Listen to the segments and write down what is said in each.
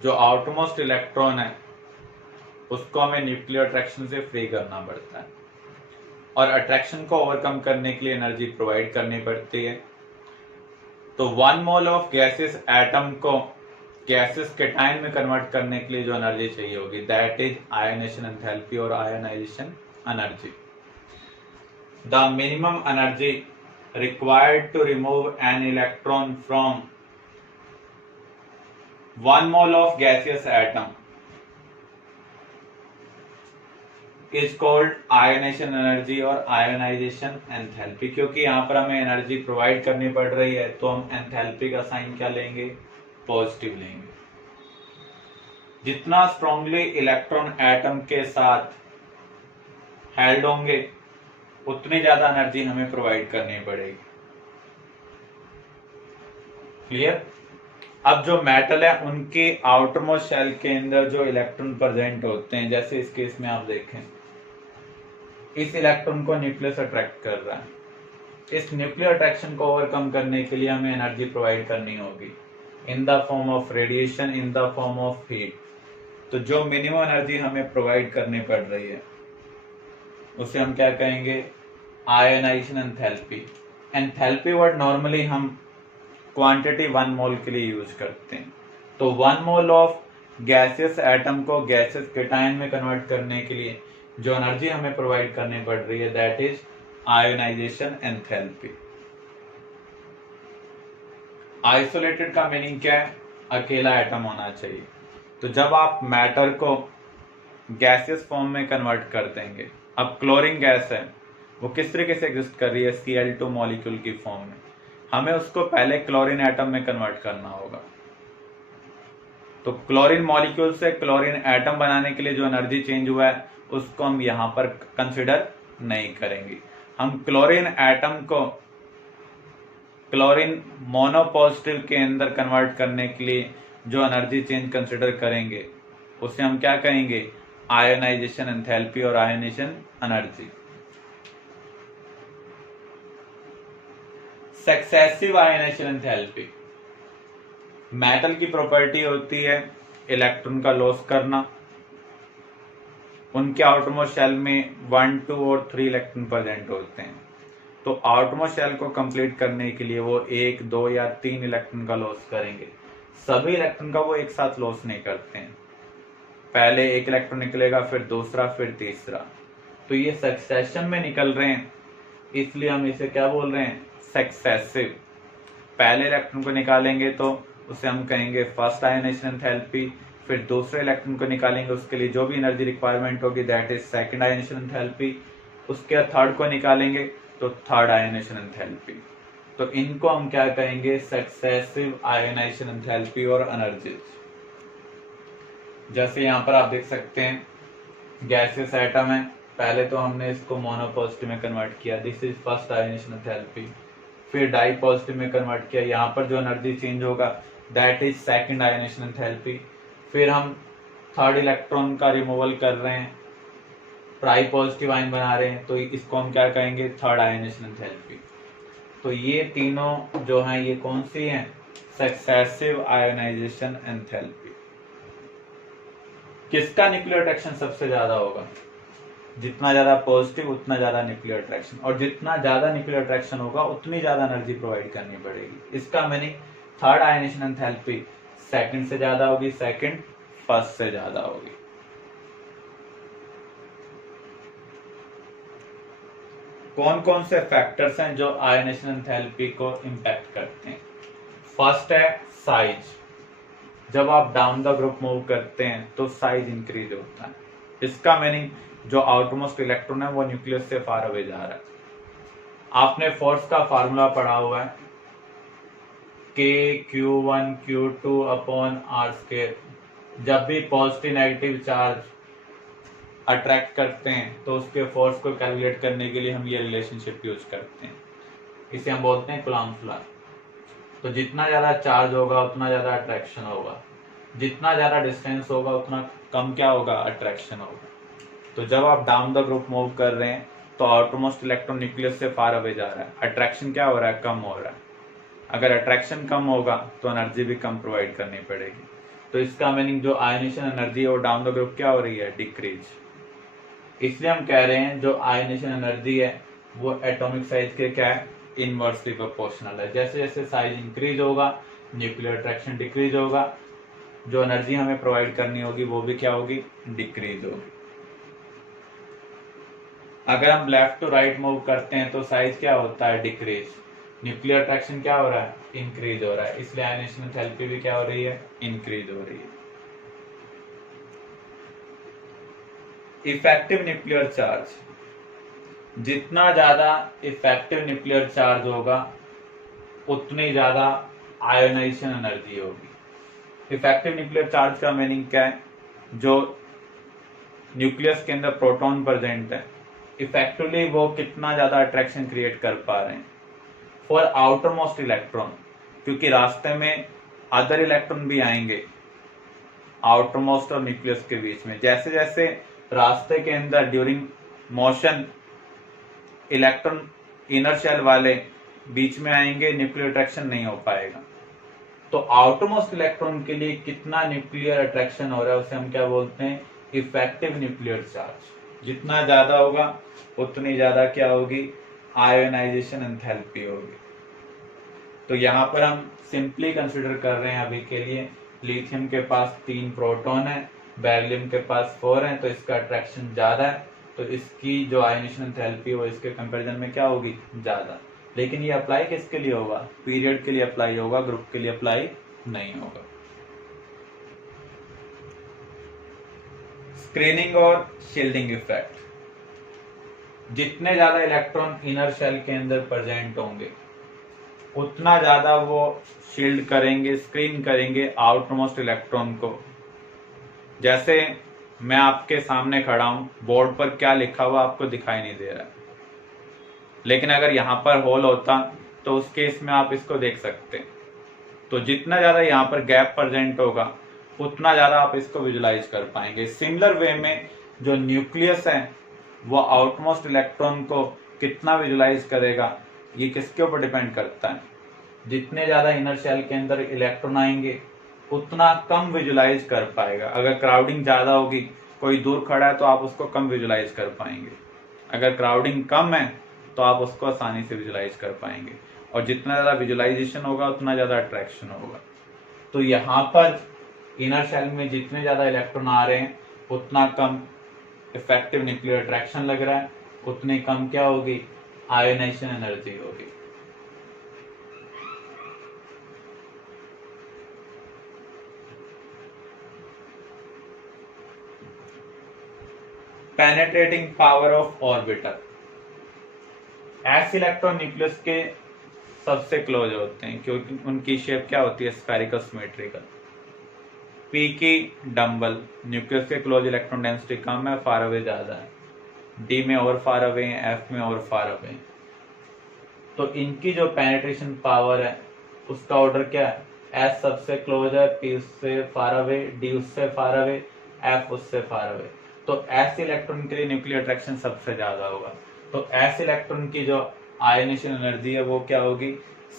जो outmost electron है उसको हमें न्यूक्लियर अट्रैक्शन से फ्री करना पड़ता है और अट्रैक्शन को ओवरकम करने के लिए एनर्जी प्रोवाइड करनी पड़ती है। तो 1 मोल ऑफ गैसेस एटम को गैसेस केटाइन में कन्वर्ट करने के लिए जो एनर्जी चाहिए होगी दैट इज आयोनेशन एंथैल्पी और ionisation energy. The minimum energy required to remove an electron from 1 mole of gaseous atom is called ionization energy और ionization enthalpy। क्योंकि यहाँ पर हमें एनर्जी प्रोवाइड करनी पड़ रही है तो हम एंथैल्पी का साइन क्या लेंगे, पॉजिटिव लेंगे। जितना स्ट्रांगली इलेक्ट्रॉन एटम के साथ हेल्ड होंगे उतनी ज्यादा एनर्जी हमें प्रोवाइड करनी पड़ेगी। क्लियर। अब जो मेटल है उनके आउटरमोस्ट शेल के अंदर जो इलेक्ट्रॉन प्रेजेंट होते हैं, जैसे इस केस में आप देखें इस इलेक्ट्रॉन को न्यूक्लियस अट्रैक्ट कर रहा है। इस न्यूक्लियर अट्रैक्शन को ओवरकम करने के लिए हमें एनर्जी प्रोवाइड करनी होगी in the form of radiation, in the form of heat. तो जो मिनिमम एनर्जी हमें प्रोवाइड करनी पड़ रही है उसे हम क्या कहेंगे, ionisation enthalpy. Enthalpy word normally हम क्वांटिटी 1 मोल के लिए यूज करते हैं। तो 1 मोल ऑफ गैसेस एटम को गैसेस केटाइन में कन्वर्ट करने के लिए जो एनर्जी हमें प्रोवाइड करनी पड़ रही है that is ionisation enthalpy. Isolated का मीनिंग क्या है, अकेला एटम होना चाहिए। तो जब आप मैटर को गैसेस फॉर्म में कन्वर्ट कर देंगे, अब क्लोरीन गैस है वो किस तरीके से एग्जिस्ट कर रही है, Cl2 मॉलिक्यूल की फॉर्म में, हमें उसको पहले क्लोरीन एटम में कन्वर्ट करना होगा। तो क्लोरीन मॉलिक्यूल से क्लोरीन एटम बनाने के लिए जो एनर्जी चेंज हुआ है उसको हम यहां पर कंसिडर नहीं करेंगे। हम क्लोरीन एटम को क्लोरीन मोनोपॉजिटिव के अंदर कन्वर्ट करने के लिए जो एनर्जी चेंज कंसिडर करेंगे उसे हम क्या कहेंगे, आयोनाइजेशन एंथैल्पी और ionisation energy. Successive ionisation enthalpy metal की प्रॉपर्टी होती है इलेक्ट्रॉन का लॉस करना। उनके आउटरमोस्ट शेल में 1, 2 और 3 इलेक्ट्रॉन प्रेजेंट होते हैं। तो आउटरमोस्ट शेल को कंप्लीट करने के लिए वो 1, 2 या 3 इलेक्ट्रॉन का लॉस करेंगे। सभी इलेक्ट्रॉन का वो एक साथ लॉस नहीं करते हैं, पहले एक इलेक्ट्रॉन निकलेगा फिर दूसरा फिर तीसरा। तो ये सक्सेशन में निकल रहे हैं इसलिए हम इसे क्या बोल रहे हैं, सक्सेसिव। पहले इलेक्ट्रॉन को निकालेंगे तो उसे हम कहेंगे फर्स्ट आयोनाइजेशन एंथैल्पी, फिर दूसरे इलेक्ट्रॉन को निकालेंगे उसके लिए जो भी एनर्जी रिक्वायरमेंट होगी that is second ionisation enthalpy, उसके बाद थर्ड को निकालेंगे तो थर्ड आयोनाइजेशन एंथैल्पी। तो इनको हम क्या कहेंगे, सक्सेसिव आयोनाइजेशन एंथैल्पी और एनर्जीज। जैसे यहाँ पर आप देख सकते हैं गैसेस एटम है, पहले तो हमने इसको मोनोपॉजिटिव में कन्वर्ट किया, this is first ionization enthalpy. फिर डाई पॉजिटिव में कन्वर्ट किया, यहाँ पर जो एनर्जी चेंज होगा that is second ionisation enthalpy. फिर हम थर्ड इलेक्ट्रॉन का रिमूवल कर रहे हैं, ट्राई पॉजिटिव आयन बना रहे हैं, तो इसको हम क्या कहेंगे, थर्ड आयोनाइजेशन एंथैल्पी। तो ये तीनों जो हैं ये कौन सी हैं, सक्सेसिव आयोनाइजेशन एंथैल्पी। किसका न्यूक्लियर अट्रैक्शन सबसे ज्यादा होगा, जितना ज्यादा पॉजिटिव उतना ज्यादा न्यूक्लियर अट्रैक्शन, और जितना ज्यादा न्यूक्लियर अट्रैक्शन होगा उतनी ज्यादा एनर्जी प्रोवाइड करनी पड़ेगी। इसका meaning third ionization enthalpy second से ज्यादा होगी, सेकंड फर्स्ट से ज्यादा होगी। कौन कौन से फैक्टर्स हैं जो आयोनाइजेशन एंथैल्पी को इंपैक्ट करते हैं। फर्स्ट है साइज, जब आप डाउन द ग्रुप मूव करते हैं तो साइज इंक्रीज होता है। इसका मीनिंग जो आउटमोस्ट इलेक्ट्रॉन है वो न्यूक्लियस से फार अवे जा रहा है। आपने फोर्स का फार्मूला पढ़ा हुआ है, Q1 Q2 upon are square. जब भी पॉजिटिव नेगेटिव चार्ज अट्रैक्ट करते हैं तो उसके फोर्स को कैलकुलेट करने के लिए हम ये रिलेशनशिप यूज करते हैं, इसे हम बोलते हैं कूलम्ब्स लॉ। तो जितना ज्यादा चार्ज होगा उतना ज्यादा अट्रैक्शन होगा, जितना ज्यादा डिस्टेंस होगा उतना कम क्या होगा, अट्रैक्शन होगा। तो जब आप डाउन द ग्रुप मूव कर रहे हैं तो आउटरमोस्ट इलेक्ट्रॉन न्यूक्लियस से फार अवे जा रहा है, अट्रैक्शन क्या हो रहा है, कम हो रहा है। अगर अट्रैक्शन कम होगा तो एनर्जी भी कम प्रोवाइड करनी पड़ेगी। तो इसका मीनिंग जो आयनेशन एनर्जी है वो डाउन द ग्रुप क्या हो रही है, डिक्रीज। इसलिए हम कह रहे हैं जो आयनेशन एनर्जी है वो एटॉमिक साइज के क्या है, इनवर्सली प्रोपोर्शनल है। जैसे जैसे साइज इंक्रीज होगा न्यूक्लियर अट्रैक्शन डिक्रीज होगा, जो एनर्जी हमें प्रोवाइड करनी होगी वो भी क्या होगी, डिक्रीज होगी। अगर हम लेफ्ट टू राइट मूव करते हैं तो साइज क्या होता है, डिक्रीज। न्यूक्लियर अट्रैक्शन क्या हो रहा है, इंक्रीज हो रहा है, इसलिए आयनेशन एंथैल्पी भी क्या हो रही है, इंक्रीज हो रही है। इफेक्टिव न्यूक्लियर चार्ज, जितना ज्यादा इफेक्टिव न्यूक्लियर चार्ज होगा उतनी ज्यादा आयोनाइजेशन एनर्जी होगी। इफेक्टिव न्यूक्लियर चार्ज का मीनिंग क्या है, जो न्यूक्लियस के अंदर प्रोटॉन प्रेजेंट है इफेक्टिवली वो कितना ज्यादा अट्रैक्शन क्रिएट कर पा रहे हैं फॉर आउटर मोस्ट इलेक्ट्रॉन, क्योंकि रास्ते में अदर इलेक्ट्रॉन भी आएंगे आउटर मोस्ट और न्यूक्लियस के बीच में। जैसे जैसे रास्ते के अंदर during motion electron inner shell वाले बीच में आएंगे, न्यूक्लियर अट्रैक्शन नहीं हो पाएगा। तो आउटर मोस्ट इलेक्ट्रॉन के लिए कितना न्यूक्लियर अट्रैक्शन हो रहा है उसे हम क्या बोलते हैं, इफेक्टिव न्यूक्लियर चार्ज। जितना ज्यादा होगा उतनी ज्यादा क्या होगी, आयोनाइजेशन एंथैल्पी होगी। तो यहाँ पर हम सिंपली कंसिडर कर रहे हैं अभी के लिए, लिथियम के पास 3 प्रोटॉन है, बेरिलियम के पास 4 है, तो इसका अट्रैक्शन ज्यादा है, तो इसकी जो आयोनाइजेशन एंथैल्पी वो इसके कंपैरिजन में क्या होगी, ज्यादा। लेकिन ये अप्लाई किसके लिए होगा, पीरियड के लिए अप्लाई होगा, ग्रुप के लिए अप्लाई नहीं होगा। स्क्रीनिंग और शील्डिंग इफेक्ट, जितने ज्यादा इलेक्ट्रॉन इनर शेल के अंदर प्रेजेंट होंगे उतना ज्यादा वो शील्ड करेंगे, स्क्रीन करेंगे आउटर मोस्ट इलेक्ट्रॉन को। जैसे मैं आपके सामने खड़ा हूं, बोर्ड पर क्या लिखा हुआ आपको दिखाई नहीं दे रहा, लेकिन अगर यहाँ पर होल होता तो उस केस में आप इसको देख सकते। तो जितना ज्यादा यहाँ पर गैप प्रेजेंट होगा उतना ज्यादा आप इसको विजुलाइज कर पाएंगे। सिमिलर वे में जो न्यूक्लियस है वो आउटमोस्ट इलेक्ट्रॉन को कितना विजुलाइज करेगा, ये किसके ऊपर डिपेंड करता है। जितने ज्यादा इनर शेल के अंदर इलेक्ट्रॉन आएंगे उतना कम विजुलाइज कर पाएगा। अगर क्राउडिंग ज्यादा होगी, कोई दूर खड़ा है तो आप उसको कम विजुलाइज कर पाएंगे। अगर क्राउडिंग कम है तो आप उसको आसानी से विजुलाइज कर पाएंगे, और जितना ज्यादा विजुलाइजेशन होगा उतना ज्यादा अट्रैक्शन होगा। तो यहाँ पर इनर शेल में जितने ज्यादा इलेक्ट्रॉन आ रहे हैं उतना कम इफेक्टिव न्यूक्लियर अट्रैक्शन लग रहा है, उतनी कम क्या होगी, आयोनाइजेशन एनर्जी होगी। Penetrating power of orbiter, S electron nucleus के सबसे क्लोज होते हैं क्योंकि उनकी शेप क्या होती है, स्फेरिकल सिमेट्रिकल। पी की डम्बल, न्यूक्लियस के क्लोज इलेक्ट्रॉन डेंसिटी कम है, फार अवे ज्यादा है, डी में और फार अवे है, एफ में और फार अवे है। तो इनकी जो पेनिट्रेशन पावर है उसका ऑर्डर क्या है, एस सबसे क्लोज है, पी उससे फार अवे, डी उससे फार अवे, एफ उससे फार अवे। तो एस इलेक्ट्रॉन के लिए न्यूक्लियर अट्रैक्शन सबसे ज्यादा होगा। तो एस इलेक्ट्रॉन की जो आयनेशन एनर्जी है वो क्या होगी,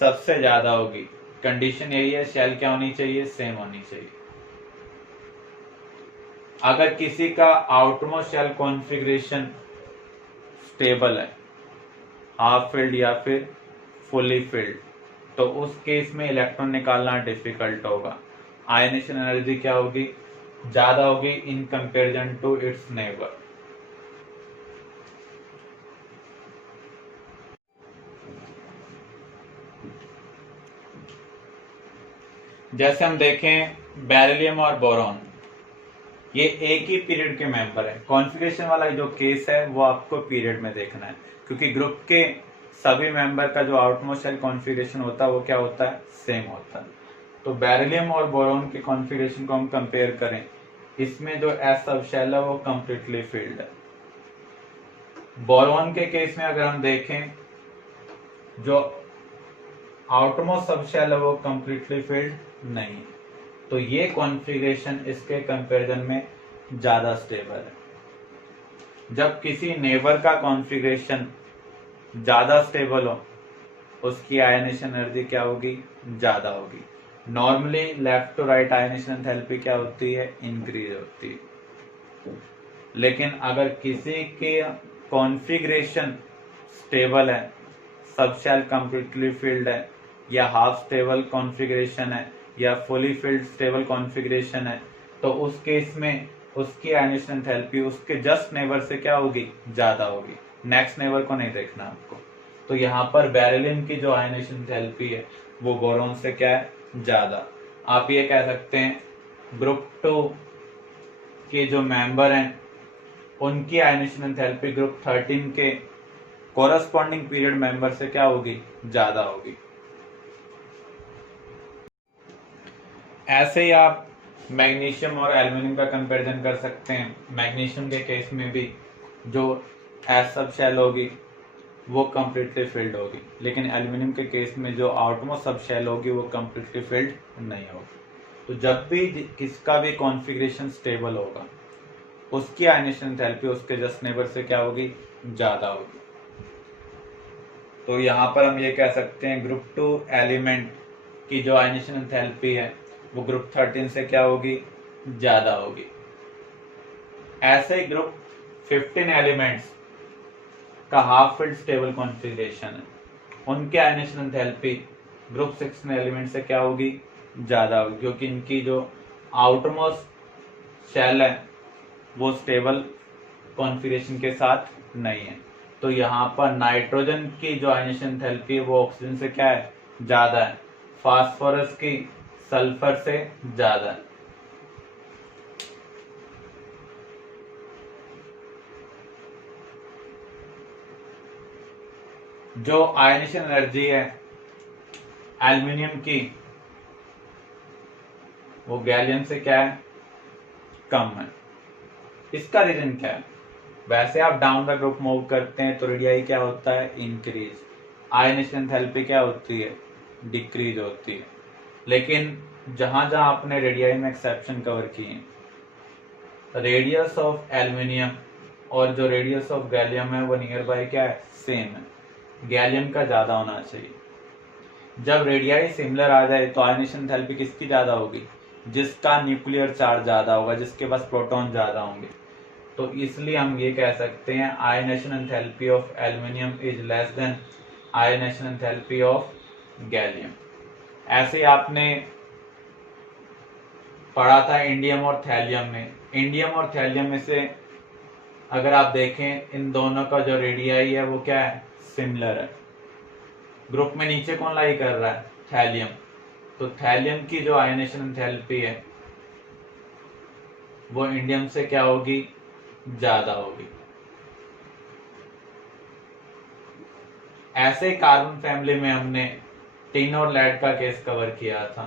सबसे ज्यादा होगी। कंडीशन यही है, शेल क्या होनी चाहिए, सेम होनी चाहिए। अगर किसी का आउटरमोस्ट शेल कॉन्फ़िगरेशन स्टेबल है, हाफ फिल्ड या फिर फुली फिल्ड, तो उस केस में इलेक्ट्रॉन निकालना डिफिकल्ट होगा। आयनेशन एनर्जी क्या होगी, ज्यादा होगी in comparison to its neighbour. जैसे हम देखें बेरिलियम और बोरॉन, ये एक ही पीरियड के मेंबर है। कॉन्फ़िगरेशन वाला जो केस है वो आपको पीरियड में देखना है, क्योंकि ग्रुप के सभी मेंबर का जो आउटमोस्ट शेल कॉन्फ़िगरेशन होता है वो क्या होता है, सेम होता है। तो बेरिलियम और बोरॉन के कॉन्फ़िगरेशन को हम कंपेयर करें, इसमें जो एस सब शेल है वो कंप्लीटली फिल्ड है। बोरॉन के केस में अगर हम देखें, जो आउटमोस्ट सब शेल है वो कंप्लीटली फिल्ड नहीं, तो ये कॉन्फ़िगरेशन इसके कंपैरिजन में ज्यादा स्टेबल है। जब किसी नेबर का कॉन्फ़िगरेशन ज्यादा स्टेबल हो उसकी आयनेशन एनर्जी क्या होगी, ज्यादा होगी। Normally left to right ionisation enthalpy क्या होती है, इंक्रीज होती है। लेकिन अगर किसी के कॉन्फ़िगरेशन स्टेबल है, सब शेल कंप्लीटली फिल्ड है, या हाफ स्टेबल कॉन्फ़िगरेशन है, या फुली फिल्ड स्टेबल कॉन्फ़िगरेशन है, तो उस केस में उसकी आयनेशन एंथैल्पी उसके जस्ट नेबर से क्या होगी, ज्यादा होगी। नेक्स्ट नेबर को नहीं देखना आपको। तो यहाँ पर बेरिलियम की जो आयनेशन एंथैल्पी है वो बोरॉन से क्या है, ज्यादा। आप ये कह सकते हैं ग्रुप 2 के जो मेंबर हैं उनकी आयनेशन एंथैल्पी ग्रुप 13 के कोरस्पॉन्डिंग पीरियड मेंबर से क्या होगी, ज्यादा होगी। ऐसे ही आप मैग्नीशियम और एल्युमिनियम का कंपैरिजन कर सकते हैं। मैग्नीशियम के केस में भी जो एस सब शेल होगी वो कंप्लीटली फिल्ड होगी, लेकिन एल्युमिनियम के केस में जो आउटमोस्ट सब शेल होगी वो कंप्लीटली फिल्ड नहीं होगी। तो जब भी किसका भी कॉन्फ़िगरेशन स्टेबल होगा उसकी आयनेशन एंथैल्पी उसके जस्ट नेबर से क्या होगी, ज्यादा होगी। तो यहाँ पर हम ये कह सकते हैं ग्रुप 2 एलिमेंट की जो आयनेशन एंथैल्पी है वो ग्रुप 13 से क्या होगी, ज्यादा होगी। ऐसे ही ग्रुप 15 एलिमेंट्स का हाफ फिल्ड स्टेबल कॉन्फ़िगरेशन है, उनके आयनेशन एंथैल्पी ग्रुप 16 एलिमेंट से क्या होगी, ज्यादा होगी, क्योंकि इनकी जो आउटरमोस्ट शेल है वो स्टेबल कॉन्फ़िगरेशन के साथ नहीं है। तो यहाँ पर नाइट्रोजन की जो आयनेशन एंथैल्पी है वो ऑक्सीजन से क्या है, ज्यादा है। फास्फोरस की सल्फर से ज्यादा है। जो आयनेशन एनर्जी है एल्युमिनियम की वो गैलियम से क्या है, कम है। इसका रीजन क्या है, वैसे आप डाउन द ग्रुप मूव करते हैं तो रेडियाई क्या होता है, इंक्रीज। आयनेशन एंथैल्पी क्या होती है, डिक्रीज होती है। लेकिन जहां जहां आपने रेडियाई में एक्सेप्शन कवर किए, रेडियस ऑफ एल्युमिनियम और जो रेडियस ऑफ गैलियम है वो नियर बाय क्या है, सेम है। गैलियम का ज्यादा होना चाहिए। जब रेडियाई सिमिलर आ जाए तो आयनेशन एंथैल्पी किसकी ज्यादा होगी, जिसका न्यूक्लियर चार्ज ज्यादा होगा, जिसके पास प्रोटॉन ज्यादा होंगे। तो इसलिए हम ये कह सकते हैं ionisation enthalpy of aluminium is less than ionisation enthalpy of gallium. ऐसे आपने पढ़ा था इंडियम और थैलियम में। इंडियम और थैलियम में से अगर आप देखें इन दोनों का जो रेडियाई है वो क्या है, सिमिलर है। ग्रुप में नीचे कौन लाई कर रहा है, थैलियम। तो थैलियम की जो आयनेशन एंथैल्पी है वो इंडियम से क्या होगी, ज्यादा होगी। ऐसे कार्बन फैमिली में हमने टिन और लेड का केस कवर किया था।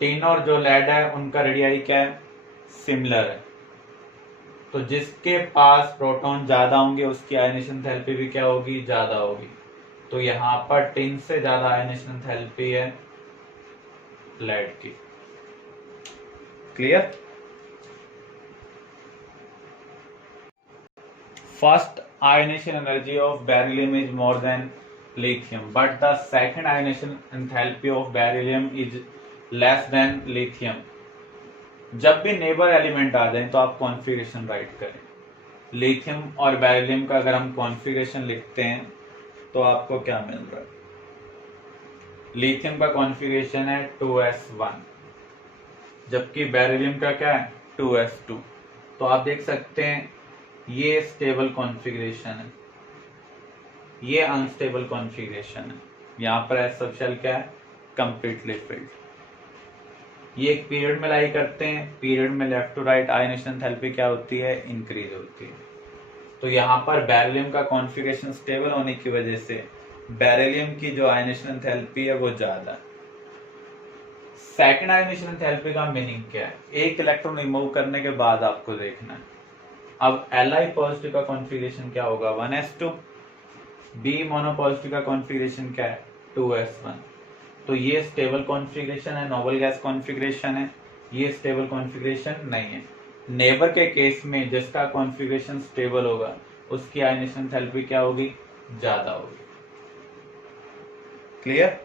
टिन और जो लेड है उनका रेडियाई क्या है, सिमिलर है। तो जिसके पास प्रोटॉन ज्यादा होंगे उसकी आयनेशन एंथैल्पी भी क्या होगी, ज्यादा होगी। तो यहाँ पर टिन से ज्यादा आयनेशन एंथैल्पी है लेड की। Clear. First ionisation energy of beryllium is more than lithium, but the second ionization enthalpy of beryllium is less than lithium। जब भी नेबर एलिमेंट आ जाए तो आप कॉन्फ़िगरेशन राइट करें। लिथियम और बेरिलियम का अगर हम कॉन्फ़िगरेशन लिखते हैं तो आपको क्या मिल रहा है, लिथियम का कॉन्फ़िगरेशन है 2s1, जबकि बेरिलियम का क्या है 2s2। तो आप देख सकते हैं ये स्टेबल कॉन्फ़िगरेशन है, ये अनस्टेबल कॉन्फ़िगरेशन है। यहाँ पर एस सब शेल क्या है, कंप्लीटली फिल्ड। ये एक पीरियड में लाई करते हैं, पीरियड में left to right ionisation enthalpy क्या होती है, इंक्रीज होती है। तो यहाँ पर बेरिलियम का कॉन्फ़िगरेशन स्टेबल होने की वजह से बेरिलियम की जो आयनेशन एंथैल्पी है वो ज्यादा है। सेकंड आयनेशन एंथैल्पी का मीनिंग क्या है, एक इलेक्ट्रॉन रिमूव करने के बाद आपको देखना है। अब Li पॉजिटिव का कॉन्फ़िगरेशन क्या होगा, 1s2। बी मोनो पॉजिटिव का कॉन्फ़िगरेशन क्या है, 2s1। तो ये स्टेबल कॉन्फ़िगरेशन है, नोबल गैस कॉन्फ़िगरेशन है। ये स्टेबल कॉन्फ़िगरेशन नहीं है। नेबर के केस में जिसका कॉन्फ़िगरेशन स्टेबल होगा उसकी आयनेशन एंथैल्पी क्या होगी, ज्यादा होगी। क्लियर।